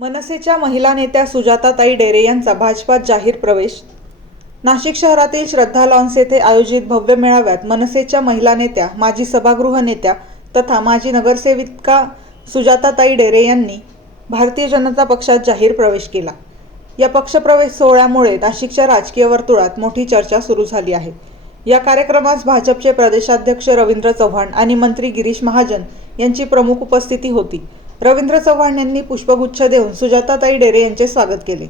मनसेच्या महिला नेत्या सुजाताताई डेरे यांचा भाजपात जाहीर प्रवेश. नाशिक शहरातील श्रद्धा लॉन्स येथे आयोजित भव्य मेळाव्यात मनसेच्या महिला नेत्या माजी सभागृह नेत्या तथा माजी नगरसेविका सुजाताताई डेरे यांनी भारतीय जनता पक्षात जाहीर प्रवेश केला. या पक्षप्रवेश सोहळ्यामुळे नाशिकच्या राजकीय वर्तुळात मोठी चर्चा सुरू झाली आहे. या कार्यक्रमास भाजपचे प्रदेशाध्यक्ष रवींद्र चव्हाण आणि मंत्री गिरीश महाजन यांची प्रमुख उपस्थिती होती. रवींद्र चव्हाण यांनी पुष्पगुच्छ देऊन सुजाताताई डेरे यांचे स्वागत केले.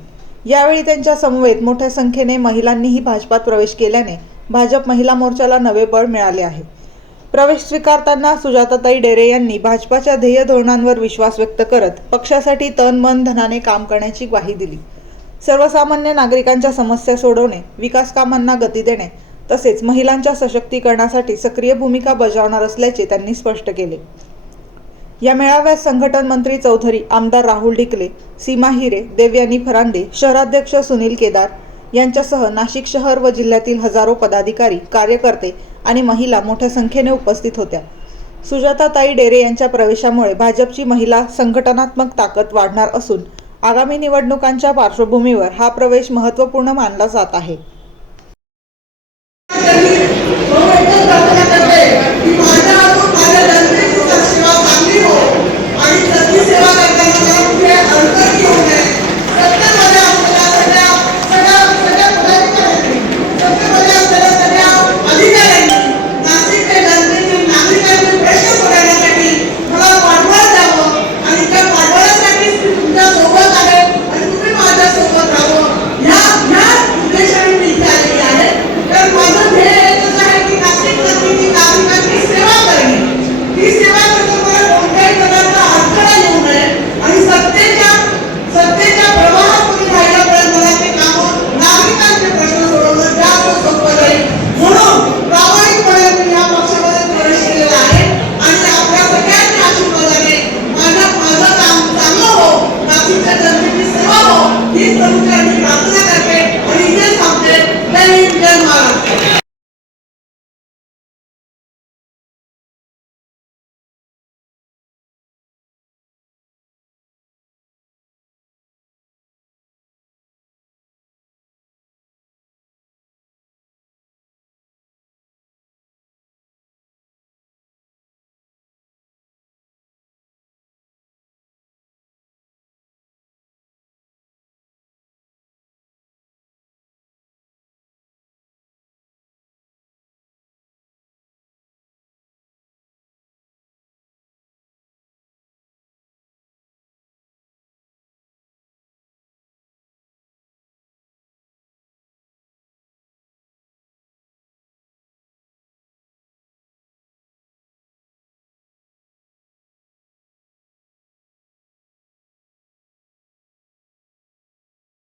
यावेळी त्यांच्या समवेत मोठ्या संख्येने महिलांनीही भाजपात प्रवेश केल्याने भाजप महिला मोर्चाला नवे बळ मिळाले आहे. प्रवेश स्वीकारताना सुजाताताई डेरे यांनी भाजपाच्या ध्येय धोरणांवर विश्वास व्यक्त करत पक्षासाठी तन मन धनाने काम करण्याची ग्वाही दिली. सर्वसामान्य नागरिकांच्या समस्या सोडवणे विकास कामांना गती देणे तसेच महिलांच्या सशक्तीकरणासाठी सक्रिय भूमिका बजावणार असल्याचे त्यांनी स्पष्ट केले. या मेळाव्यात संघटन मंत्री चौधरी आमदार राहुल ढिकले सीमा हिरे देवयानी फरांदे शहराध्यक्ष सुनील केदार यांच्यासह नाशिक शहर व जिल्ह्यातील हजारो पदाधिकारी कार्यकर्ते आणि महिला मोठ्या संख्येने उपस्थित होत्या. सुजाताताई डेरे यांच्या प्रवेशामुळे भाजपची महिला संघटनात्मक ताकद वाढणार असून आगामी निवडणुकांच्या पार्श्वभूमीवर हा प्रवेश महत्त्वपूर्ण मानला जात आहे.